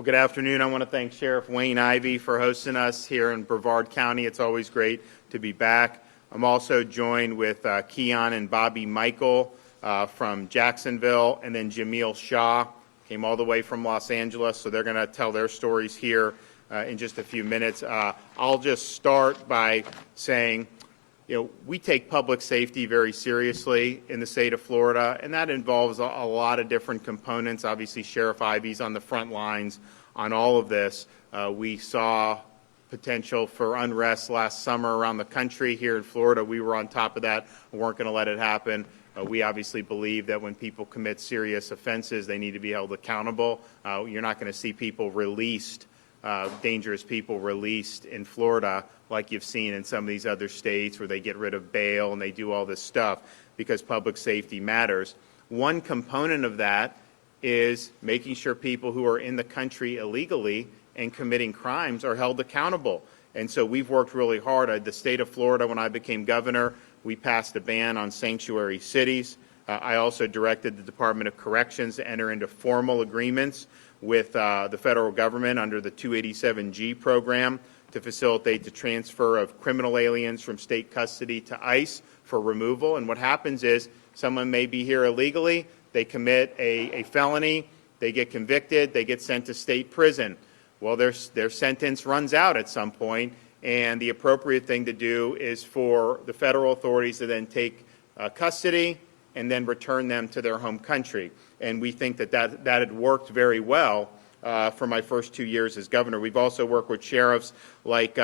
Well, good afternoon. I want to thank Sheriff Wayne Ivey for hosting us here in Brevard County. It's always great to be back. I'm also joined with Keon and Bobby Michael from Jacksonville, and then Jameel Shah came all the way from Los Angeles, so they're going to tell their stories here in just a few minutes. I'll just start by saying, we take public safety very seriously in the state of Florida, and that involves a lot of different components. Obviously, Sheriff Ivey's on the front lines on all of this. We saw potential for unrest last summer around the country. Here in Florida, we were on top of that. We weren't going to let it happen. We obviously believe that when people commit serious offenses, they need to be held accountable. You're not going to see people released, dangerous people released in Florida like you've seen in some of these other states where they get rid of bail and they do all this stuff because public safety matters. One component of that is making sure people who are in the country illegally and committing crimes are held accountable. And so we've worked really hard. The state of Florida, when I became governor, we passed a ban on sanctuary cities. I also directed the Department of Corrections to enter into formal agreements with the federal government under the 287G program to facilitate the transfer of criminal aliens from state custody to ICE for removal. And what happens is someone may be here illegally, they commit a felony, they get convicted, they get sent to state prison. Well, their sentence runs out at some point, and the appropriate thing to do is for the federal authorities to then take custody and then return them to their home country. And we think that had worked very well for my first 2 years as governor. We've also worked with sheriffs like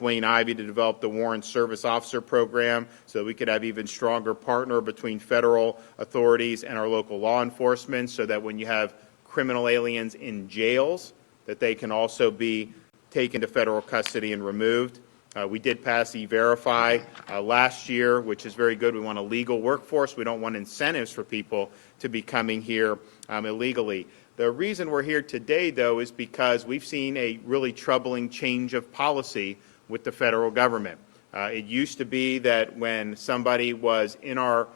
Wayne Ivey to develop the Warrant Service Officer Program so that we could have even stronger partner between federal authorities and our local law enforcement so that when you have criminal aliens in jails, that they can also be taken to federal custody and removed. We did pass E-Verify last year, which is very good. We want a legal workforce. We don't want incentives for people to be coming here illegally. The reason we're here today, though, is because we've seen a really troubling change of policy with the federal government. It used to be that when somebody was in our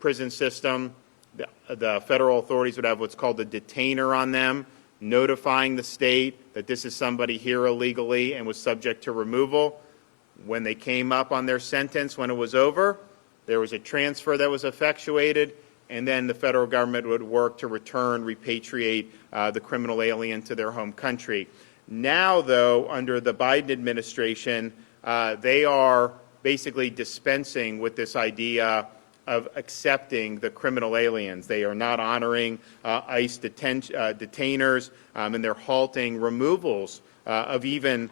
prison system, the federal authorities would have what's called a detainer on them, notifying the state that this is somebody here illegally and was subject to removal. When they came up on their sentence, when it was over, there was a transfer that was effectuated, and then the federal government would work to repatriate the criminal alien to their home country. Now, though, under the Biden administration, they are basically dispensing with this idea of accepting the criminal aliens. They are not honoring ICE detainers, and they're halting removals of even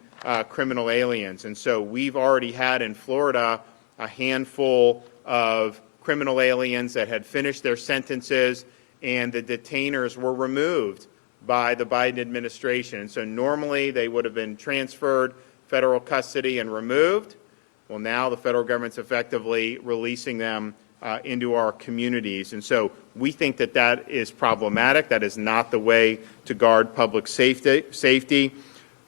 criminal aliens. And so we've already had in Florida a handful of criminal aliens that had finished their sentences, and the detainers were removed by the Biden administration. And so normally they would have been transferred, federal custody, and removed. Well, now the federal government's effectively releasing them into our communities. And so we think that is problematic. That is not the way to guard public safety.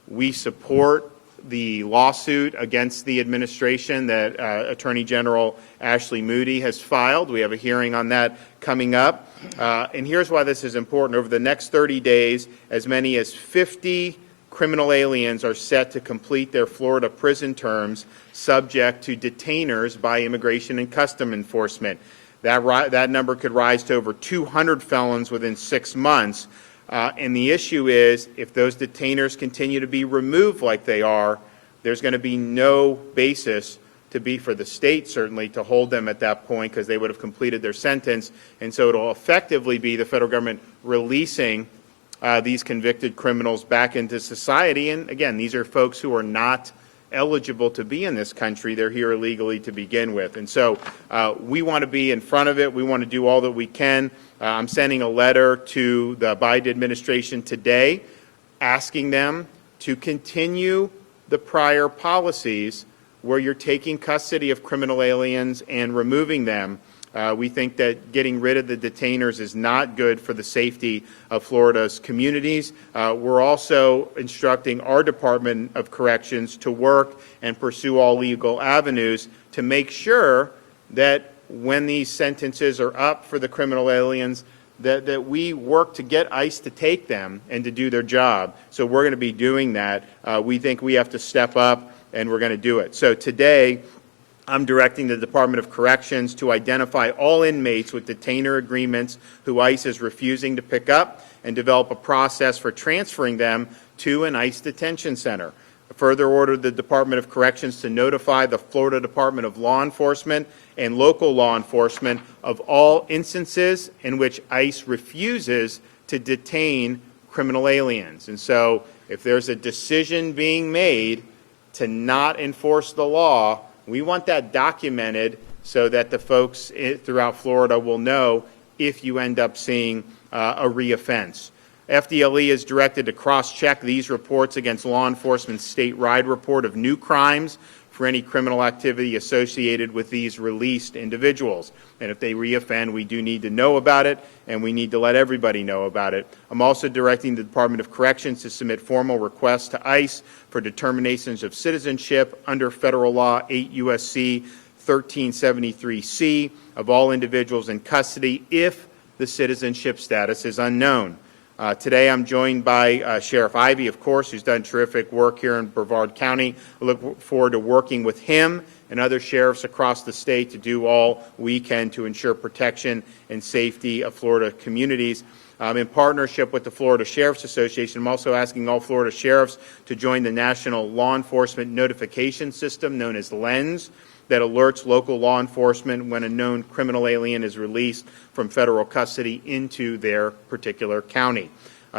We support the lawsuit against the administration that Attorney General Ashley Moody has filed. We have a hearing on that coming up. And here's why this is important. Over the next 30 days, as many as 50 criminal aliens are set to complete their Florida prison terms subject to detainers by Immigration and Customs Enforcement. That number could rise to over 200 felons within 6 months. And the issue is, if those detainers continue to be removed like they are, there's going to be no basis for the state, certainly, to hold them at that point because they would have completed their sentence. And so it will effectively be the federal government releasing these convicted criminals back into society. And again, these are folks who are not eligible to be in this country. They're here illegally to begin with. And so we want to be in front of it. We want to do all that we can. I'm sending a letter to the Biden administration today asking them to continue the prior policies where you're taking custody of criminal aliens and removing them. We think that getting rid of the detainers is not good for the safety of Florida's communities. We're also instructing our Department of Corrections to work and pursue all legal avenues to make sure that when these sentences are up for the criminal aliens, that we work to get ICE to take them and to do their job. So we're going to be doing that. We think we have to step up, and we're going to do it. So today, I'm directing the Department of Corrections to identify all inmates with detainer agreements who ICE is refusing to pick up and develop a process for transferring them to an ICE detention center. Further ordered the Department of Corrections to notify the Florida Department of Law Enforcement and local law enforcement of all instances in which ICE refuses to detain criminal aliens. And so if there's a decision being made to not enforce the law, we want that documented so that the folks throughout Florida will know if you end up seeing a reoffense. FDLE is directed to cross-check these reports against law enforcement's statewide report of new crimes for any criminal activity associated with these released individuals. And if they reoffend, we do need to know about it, and we need to let everybody know about it. I'm also directing the Department of Corrections to submit formal requests to ICE for determinations of citizenship under federal law 8 U.S.C. 1373C of all individuals in custody if the citizenship status is unknown. Today I'm joined by Sheriff Ivey, of course, who's done terrific work here in Brevard County. I look forward to working with him and other sheriffs across the state to do all we can to ensure protection and safety of Florida communities. In partnership with the Florida Sheriff's Association, I'm also asking all Florida sheriffs to join the National Law Enforcement Notification System, known as LENS, that alerts local law enforcement when a known criminal alien is released from federal custody into their particular county.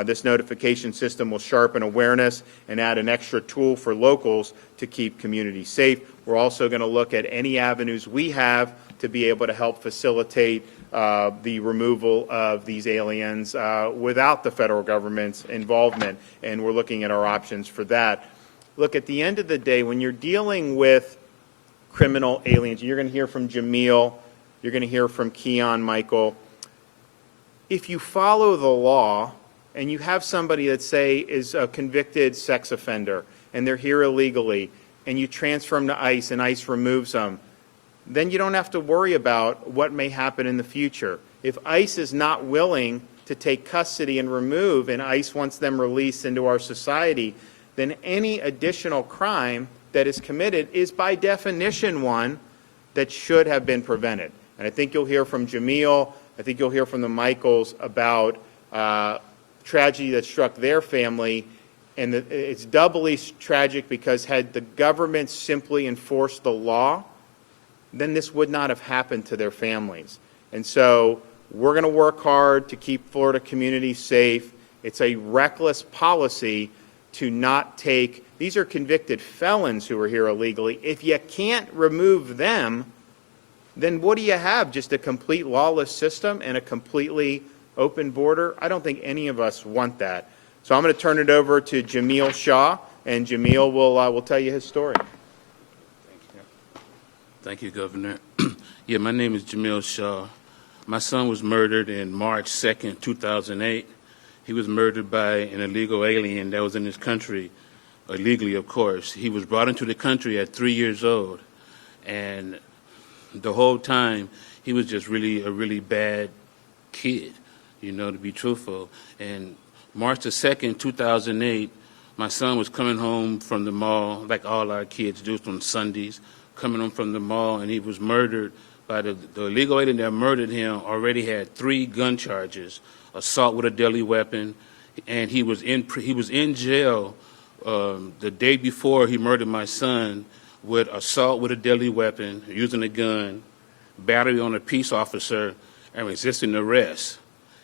This notification system will sharpen awareness and add an extra tool for locals to keep communities safe. We're also going to look at any avenues we have to be able to help facilitate the removal of these aliens without the federal government's involvement, and we're looking at our options for that. Look, at the end of the day, when you're dealing with criminal aliens, you're going to hear from Jamil, you're going to hear from Keon Michael. If you follow the law and you have somebody that, say, is a convicted sex offender and they're here illegally, and you transfer them to ICE and ICE removes them, then you don't have to worry about what may happen in the future. If ICE is not willing to take custody and remove, and ICE wants them released into our society, then any additional crime that is committed is by definition one that should have been prevented. And I think you'll hear from Jamil, I think you'll hear from the Michaels about tragedy that struck their family, and it's doubly tragic because had the government simply enforced the law, then this would not have happened to their families. And so we're going to work hard to keep Florida communities safe. It's a reckless policy to not take, these are convicted felons who are here illegally. If you can't remove them, then what do you have? Just a complete lawless system and a completely open border? I don't think any of us want that. So I'm going to turn it over to Jamil Shaw, and Jamil will tell you his story. Thank you, Governor. Yeah, my name is Jamil Shaw. My son was murdered in March 2nd, 2008. He was murdered by an illegal alien that was in this country, illegally, of course. He was brought into the country at 3 years old, and the whole time he was just really a really bad kid, you know, to be truthful. And March the 2nd, 2008, my son was coming home from the mall, like all our kids do on Sundays, coming home from the mall, and he was murdered by the illegal alien that murdered him already had 3 gun charges, assault with a deadly weapon, and he was in jail the day before he murdered my son with assault with a deadly weapon, using a gun, battery on a peace officer, and resisting arrest.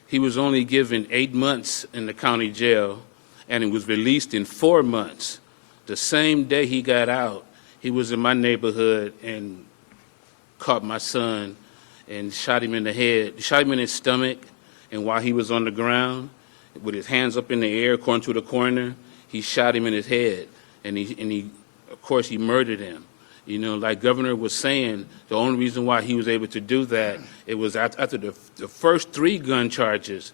He was only given 8 months in the county jail, and he was released in 4 months. The same day he got out, he was in my neighborhood and caught my son and shot him in the head, shot him in his stomach, and while he was on the ground with his hands up in the air, according to the coroner, he shot him in his head, and he of course, he murdered him. You know, like Governor was saying, the only reason why he was able to do that, it was after the first 3 gun charges.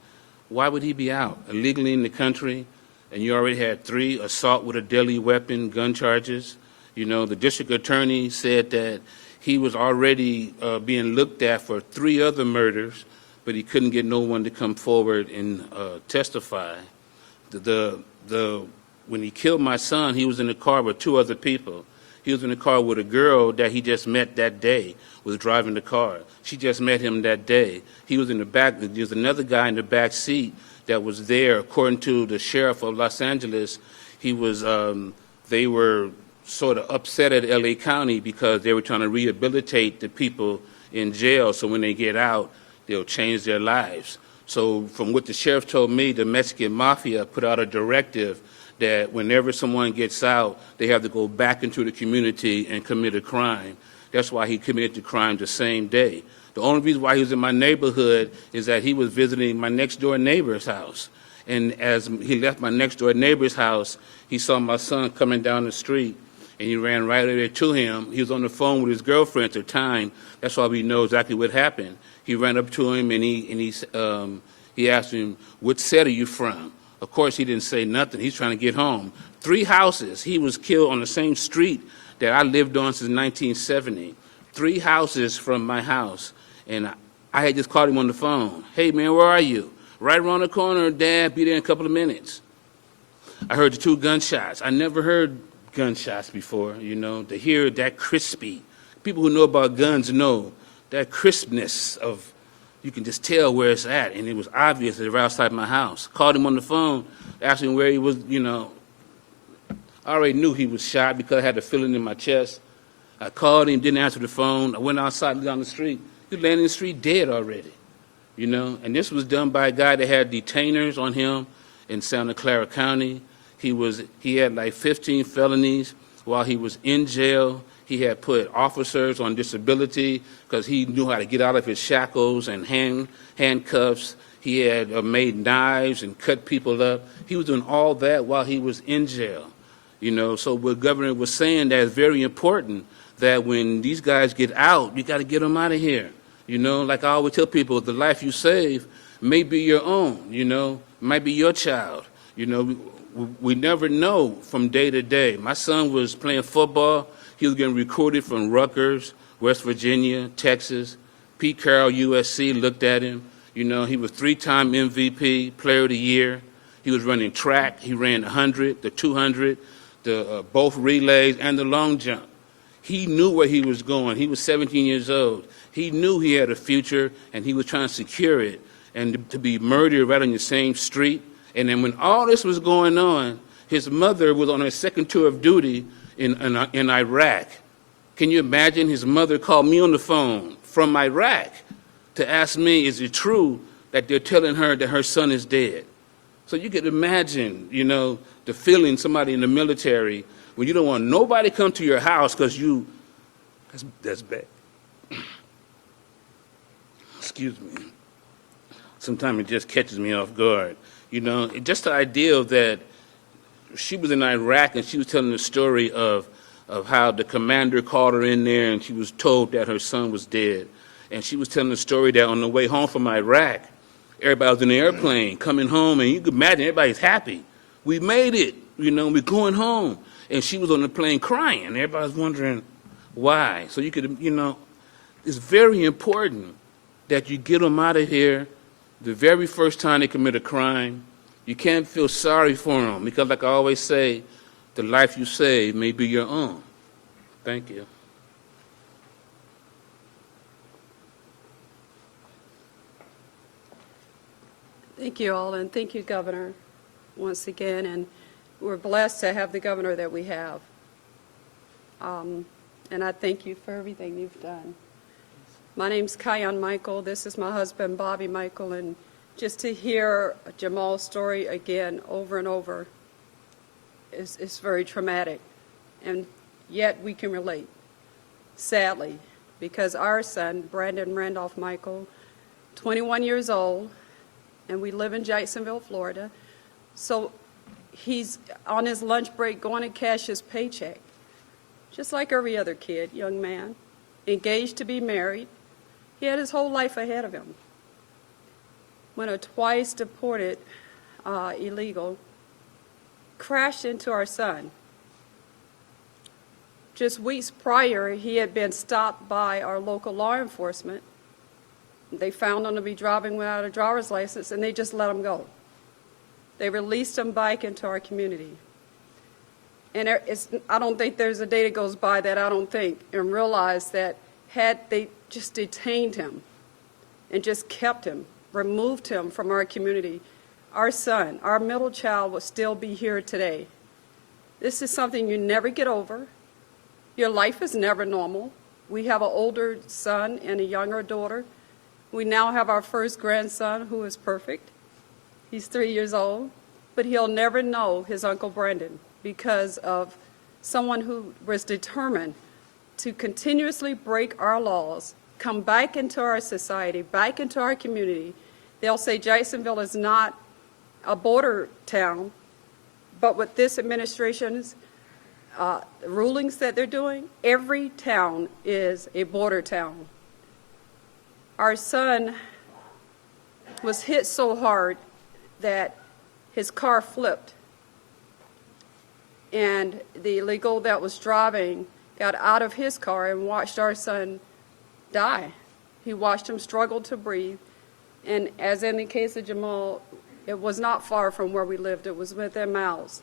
Why would he be out illegally in the country, and you already had 3 assault with a deadly weapon gun charges? You know, the district attorney said that he was already being looked at for 3 other murders, but he couldn't get no one to come forward and testify. When he killed my son, he was in the car with two other people. He was in the car with a girl that he just met that day, was driving the car. She just met him that day. He was in the back. There was another guy in the back seat that was there. According to the sheriff of Los Angeles, he was. They were sort of upset at L.A. County because they were trying to rehabilitate the people in jail, so when they get out, they'll change their lives. So from what the sheriff told me, the Mexican mafia put out a directive that whenever someone gets out, they have to go back into the community and commit a crime. That's why he committed the crime the same day. The only reason why he was in my neighborhood is that he was visiting my next-door neighbor's house. And as he left my next-door neighbor's house, he saw my son coming down the street, and he ran right over there to him. He was on the phone with his girlfriend at the time. That's why we know exactly what happened. He ran up to him, and he asked him, "What set are you from?" Of course, he didn't say nothing. He's trying to get home. 3 houses. He was killed on the same street that I lived on since 1970. 3 houses from my house. And I had just called him on the phone. "Hey, man, where are you?" "Right around the corner, Dad. Be there in a couple of minutes." I heard the 2 gunshots. I never heard gunshots before, you know, to hear that crispy. People who know about guns know that crispness of, you can just tell where it's at, and it was obvious that it was outside my house. Called him on the phone, asked him where he was, you know. I already knew he was shot because I had the feeling in my chest. I called him, didn't answer the phone. I went outside down the street. He was laying in the street dead already, you know. And this was done by a guy that had detainers on him in Santa Clara County. He had like 15 felonies while he was in jail. He had put officers on disability because he knew how to get out of his shackles and handcuffs. He had made knives and cut people up. He was doing all that while he was in jail. You know, so what the governor was saying, that is very important, that when these guys get out, you got to get them out of here. You know, like I always tell people, the life you save may be your own, you know, might be your child. You know, we never know from day to day. My son was playing football. He was getting recruited from Rutgers, West Virginia, Texas. Pete Carroll, USC, looked at him. You know, he was 3-time MVP, Player of the Year. He was running track. He ran 100, the 200, both relays, and the long jump. He knew where he was going. He was 17 years old. He knew he had a future, and he was trying to secure it. And to be murdered right on the same street. And then when all this was going on, his mother was on her second tour of duty in Iraq. Can you imagine? His mother called me on the phone from Iraq to ask me, is it true that they're telling her that her son is dead? So you can imagine, you know, the feeling somebody in the military when you don't want nobody come to your house because that's bad. Excuse me. Sometimes it just catches me off guard. You know, just the idea that she was in Iraq and she was telling the story of how the commander called her in there and she was told that her son was dead. And she was telling the story that on the way home from Iraq, everybody was in the airplane coming home, and you can imagine everybody's happy. We made it, you know, we're going home. And she was on the plane crying. Everybody's wondering why. So you could, you know, it's very important that you get them out of here the very first time they commit a crime. You can't feel sorry for them because, like I always say, the life you save may be your own. Thank you. Thank you all, and thank you, Governor, once again. And we're blessed to have the governor that we have. And I thank you for everything you've done. My name's Kian Michael. This is my husband, Bobby Michael. And just to hear Jamal's story again over and over is very traumatic. And yet we can relate, sadly, because our son, Brandon Randolph Michael, 21 years old, and we live in Titusville, Florida. So he's on his lunch break going to cash his paycheck, just like every other kid, young man, engaged to be married. He had his whole life ahead of him. When a twice deported illegal crashed into our son. Just weeks prior, he had been stopped by our local law enforcement They found him to be driving without a driver's license, and they just let him go. They released him back into our community. And I don't think there's a day that goes by that I don't think and realize that had they just detained him and just kept him, removed him from our community, our son, our middle child would still be here today. This is something you never get over. Your life is never normal. We have an older son and a younger daughter. We now have our first grandson who is perfect. He's 3 years old, but he'll never know his Uncle Brandon because of someone who was determined to continuously break our laws, come back into our society, back into our community. They'll say Jacksonville is not a border town, but with this administration's rulings that they're doing, every town is a border town. Our son was hit so hard that his car flipped, and the illegal that was driving got out of his car and watched our son die. He watched him struggle to breathe, and as in the case of Jamal, it was not far from where we lived. It was within miles.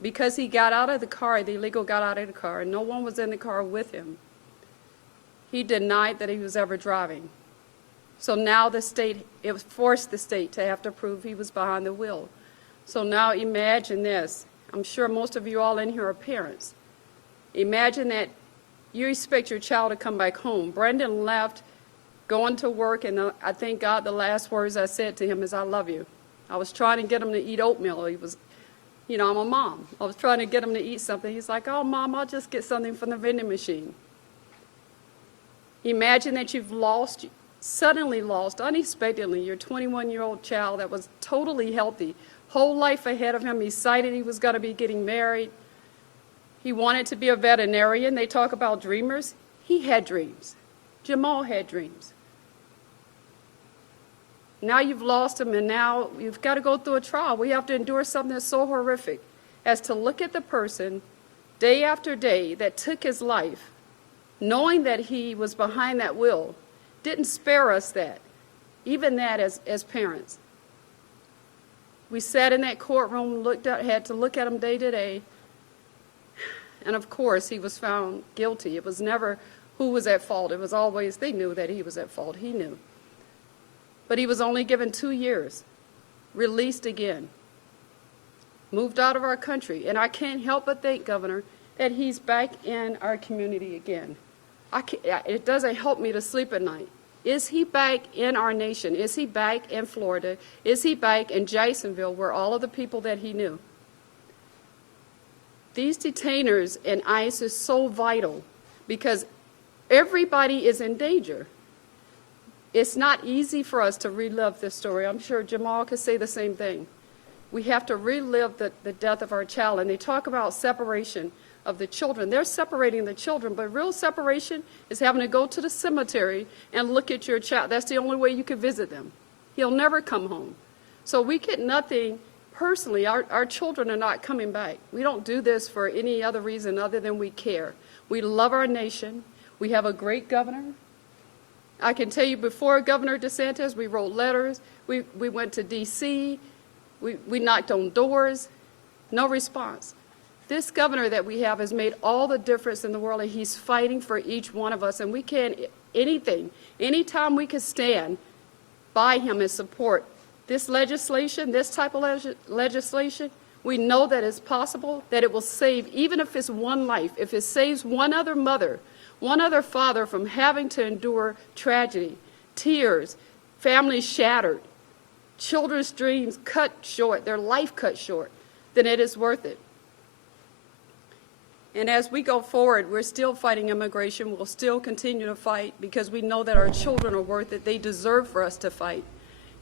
Because he got out of the car, the illegal got out of the car, and no one was in the car with him, he denied that he was ever driving. So now the state, it forced the state to have to prove he was behind the wheel. So now imagine this. I'm sure most of you all in here are parents. Imagine that you expect your child to come back home. Brendan left, going to work, and I thank God the last words I said to him is, "I love you." I was trying to get him to eat oatmeal. He was, I'm a mom. I was trying to get him to eat something. He's like, "Oh, Mom, I'll just get something from the vending machine." Imagine that you've suddenly lost, unexpectedly, your 21-year-old child that was totally healthy, whole life ahead of him. He decided he was going to be getting married. He wanted to be a veterinarian. They talk about dreamers. He had dreams. Jamal had dreams. Now you've lost him, and now you've got to go through a trial. We have to endure something that's so horrific as to look at the person day after day that took his life, knowing that he was behind that wheel, didn't spare us that, even that as parents. We sat in that courtroom, had to look at him day to day, and of course he was found guilty. It was never who was at fault. It was always they knew that he was at fault. He knew. But he was only given 2 years, released again, moved out of our country. And I can't help but think, Governor, that he's back in our community again. It doesn't help me to sleep at night. Is he back in our nation? Is he back in Florida? Is he back in Jacksonville, where all of the people that he knew? These detainers and ICE is so vital because everybody is in danger. It's not easy for us to relive this story. I'm sure Jamal could say the same thing. We have to relive the death of our child. And they talk about separation of the children. They're separating the children, but real separation is having to go to the cemetery and look at your child. That's the only way you can visit them. He'll never come home. So we get nothing personally. Our children are not coming back. We don't do this for any other reason other than we care. We love our nation. We have a great governor. I can tell you before Governor DeSantis, we wrote letters. We went to D.C. We knocked on doors. No response. This governor that we have has made all the difference in the world, and he's fighting for each one of us. And we can, anytime we can stand by him and support this legislation, this type of legislation, we know that it's possible, that it will save, even if it's one life, if it saves one other mother, one other father from having to endure tragedy, tears, families shattered, children's dreams cut short, their life cut short, then it is worth it. And as we go forward, we're still fighting immigration. We'll still continue to fight because we know that our children are worth it. They deserve for us to fight.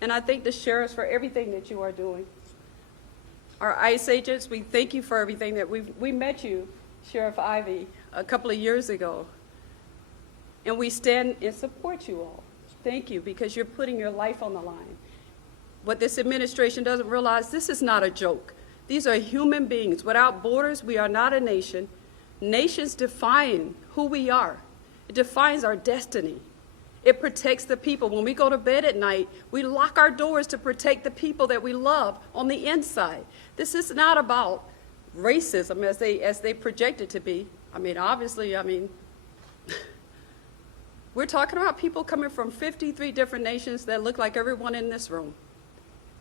And I thank the sheriffs for everything that you are doing. Our ICE agents, we thank you for everything that we met you, Sheriff Ivey, a couple of years ago. And we stand and support you all. Thank you, because you're putting your life on the line. What this administration doesn't realize, this is not a joke. These are human beings. Without borders, we are not a nation. Nations define who we are. It defines our destiny. It protects the people. When we go to bed at night, we lock our doors to protect the people that we love on the inside. This is not about racism as they project it to be. I mean, obviously, we're talking about people coming from 53 different nations that look like everyone in this room.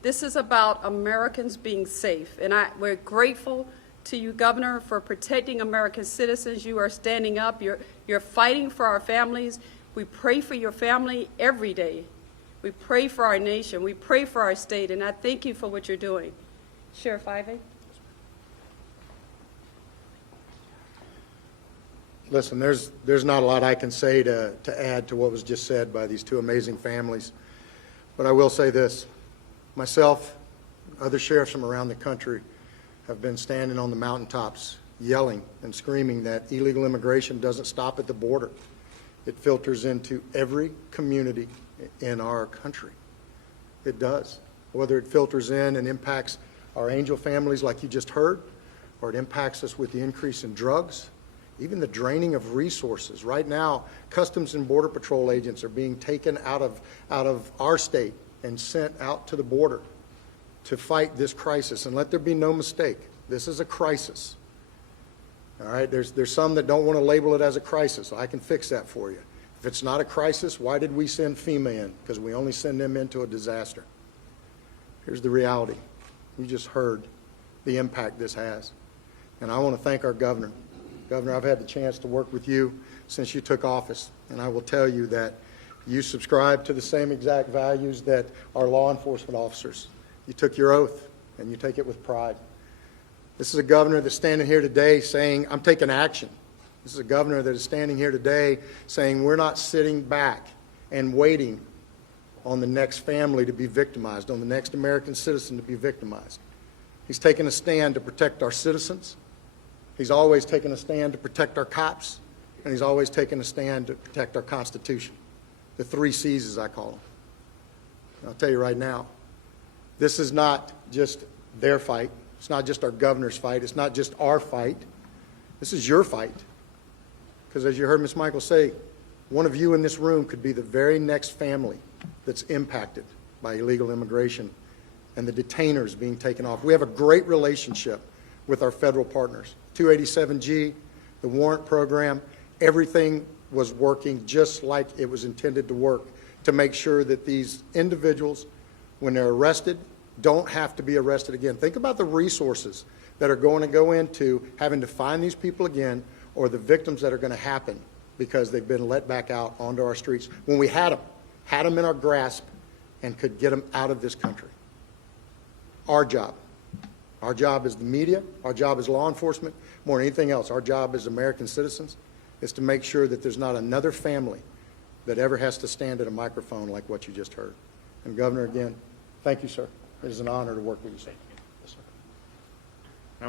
This is about Americans being safe, and we're grateful to you, Governor, for protecting American citizens. You are standing up. You're fighting for our families. We pray for your family every day. We pray for our nation. We pray for our state, and I thank you for what you're doing. Sheriff Ivey? Listen, there's not a lot I can say to add to what was just said by these two amazing families. But I will say this. Myself, other sheriffs from around the country have been standing on the mountaintops yelling and screaming that illegal immigration doesn't stop at the border. It filters into every community in our country. It does. Whether it filters in and impacts our angel families like you just heard, or it impacts us with the increase in drugs, even the draining of resources. Right now, Customs and Border Patrol agents are being taken out of our state and sent out to the border to fight this crisis. And let there be no mistake, this is a crisis. All right, there's some that don't want to label it as a crisis. I can fix that for you. If it's not a crisis, why did we send FEMA in? Because we only send them into a disaster. Here's the reality. You just heard the impact this has. And I want to thank our governor. Governor, I've had the chance to work with you since you took office, and I will tell you that you subscribe to the same exact values that our law enforcement officers. You took your oath, and you take it with pride. This is a governor that's standing here today saying, I'm taking action. This is a governor that is standing here today saying, we're not sitting back and waiting on the next family to be victimized, on the next American citizen to be victimized. He's taken a stand to protect our citizens. He's always taken a stand to protect our cops, and he's always taken a stand to protect our Constitution. The 3 C's, as I call them. And I'll tell you right now, this is not just their fight. It's not just our governor's fight. It's not just our fight. This is your fight. Because as you heard Ms. Michael say, one of you in this room could be the very next family that's impacted by illegal immigration and the detainers being taken off. We have a great relationship with our federal partners. 287G, the warrant program, everything was working just like it was intended to work to make sure that these individuals, when they're arrested, don't have to be arrested again. Think about the resources that are going to go into having to find these people again, or the victims that are going to happen because they've been let back out onto our streets when we had them in our grasp and could get them out of this country. Our job as the media, our job as law enforcement, more than anything else, our job as American citizens is to make sure that there's not another family that ever has to stand at a microphone like what you just heard. And Governor, again, thank you, sir. It is an honor to work with you, sir. Yes, sir. I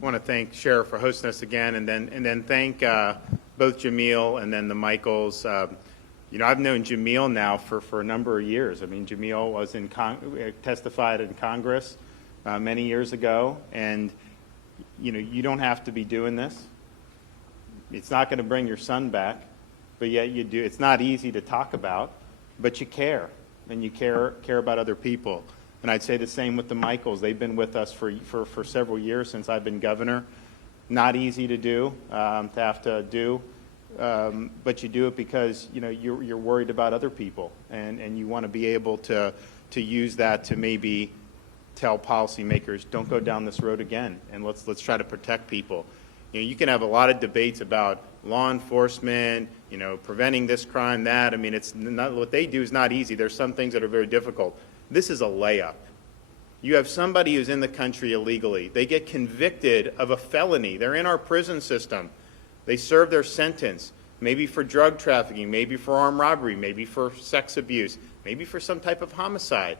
want to thank Sheriff for hosting us again, and then thank both Jamil and then the Michaels. I've known Jamil now for a number of years. I mean, Jamil was testified in Congress many years ago, and you don't have to be doing this. It's not going to bring your son back, but yet you do. It's not easy to talk about, but you care, and you care about other people. And I'd say the same with the Michaels. They've been with us for several years since I've been governor. Not easy to do, to have to do, but you do it because you're worried about other people, and you want to be able to use that to maybe tell policymakers, don't go down this road again, and let's try to protect people. You can have a lot of debates about law enforcement, preventing this crime, that. I mean, it's not, what they do is not easy. There's some things that are very difficult. This is a layup. You have somebody who's in the country illegally. They get convicted of a felony. They're in our prison system. They serve their sentence, maybe for drug trafficking, maybe for armed robbery, maybe for sex abuse, maybe for some type of homicide.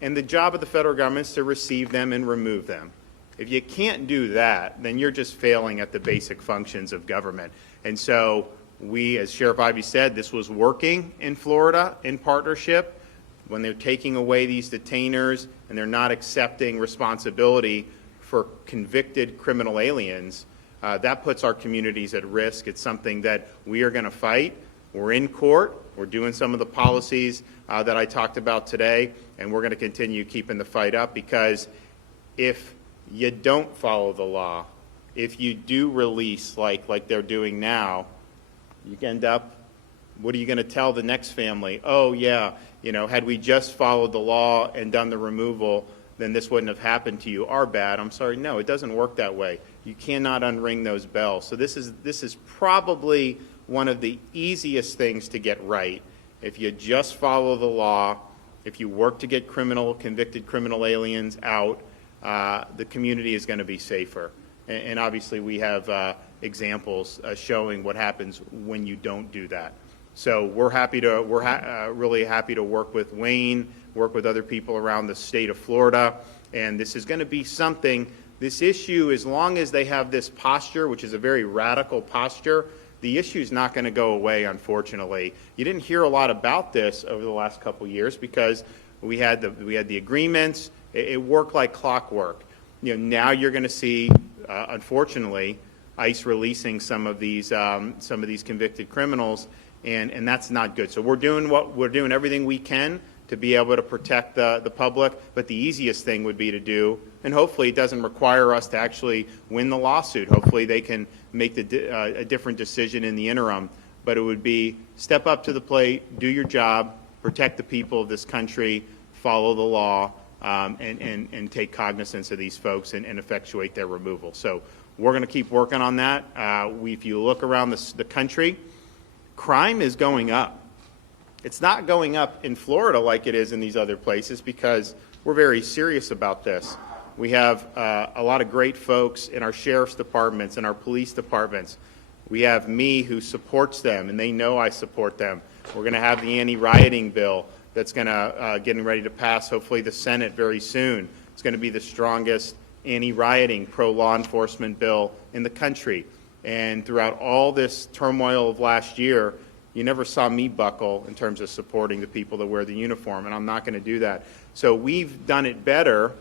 And the job of the federal government is to receive them and remove them. If you can't do that, then you're just failing at the basic functions of government. And so we, as Sheriff Ivey said, this was working in Florida in partnership. When they're taking away these detainers and they're not accepting responsibility for convicted criminal aliens, that puts our communities at risk. It's something that we are going to fight. We're in court. We're doing some of the policies that I talked about today, and we're going to continue keeping the fight up, because if you don't follow the law, if you do release like they're doing now, you end up, what are you going to tell the next family? Oh, yeah, had we just followed the law and done the removal, then this wouldn't have happened to you. Our bad. I'm sorry. No, it doesn't work that way. You cannot unring those bells. So this is probably one of the easiest things to get right. If you just follow the law, if you work to get convicted criminal aliens out, the community is going to be safer. And obviously we have examples showing what happens when you don't do that. So we're really happy to work with Wayne, work with other people around the state of Florida, and this is going to be something. This issue, as long as they have this posture, which is a very radical posture, the issue is not going to go away, unfortunately. You didn't hear a lot about this over the last couple of years because we had the agreements. It worked like clockwork. Now you're going to see, unfortunately, ICE releasing some of these convicted criminals, and that's not good. So we're doing everything we can to be able to protect the public, but the easiest thing would be to do, and hopefully it doesn't require us to actually win the lawsuit. Hopefully they can make a different decision in the interim, but it would be step up to the plate, do your job, protect the people of this country, follow the law, and take cognizance of these folks and effectuate their removal. So we're going to keep working on that. If you look around the country, crime is going up. It's not going up in Florida like it is in these other places because we're very serious about this. We have a lot of great folks in our sheriff's departments and our police departments. We have me who supports them, and they know I support them. We're going to have the anti-rioting bill that's going to getting ready to pass, hopefully the Senate very soon. It's going to be the strongest anti-rioting, pro-law enforcement bill in the country. And throughout all this turmoil of last year, you never saw me buckle in terms of supporting the people that wear the uniform, and I'm not going to do that. So we've done it better,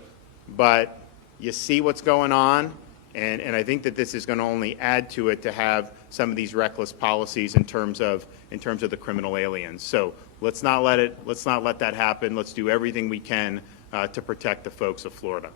but you see what's going on, and I think that this is going to only add to it to have some of these reckless policies in terms of the criminal aliens. So let's not let that happen. Let's do everything we can to protect the folks of Florida.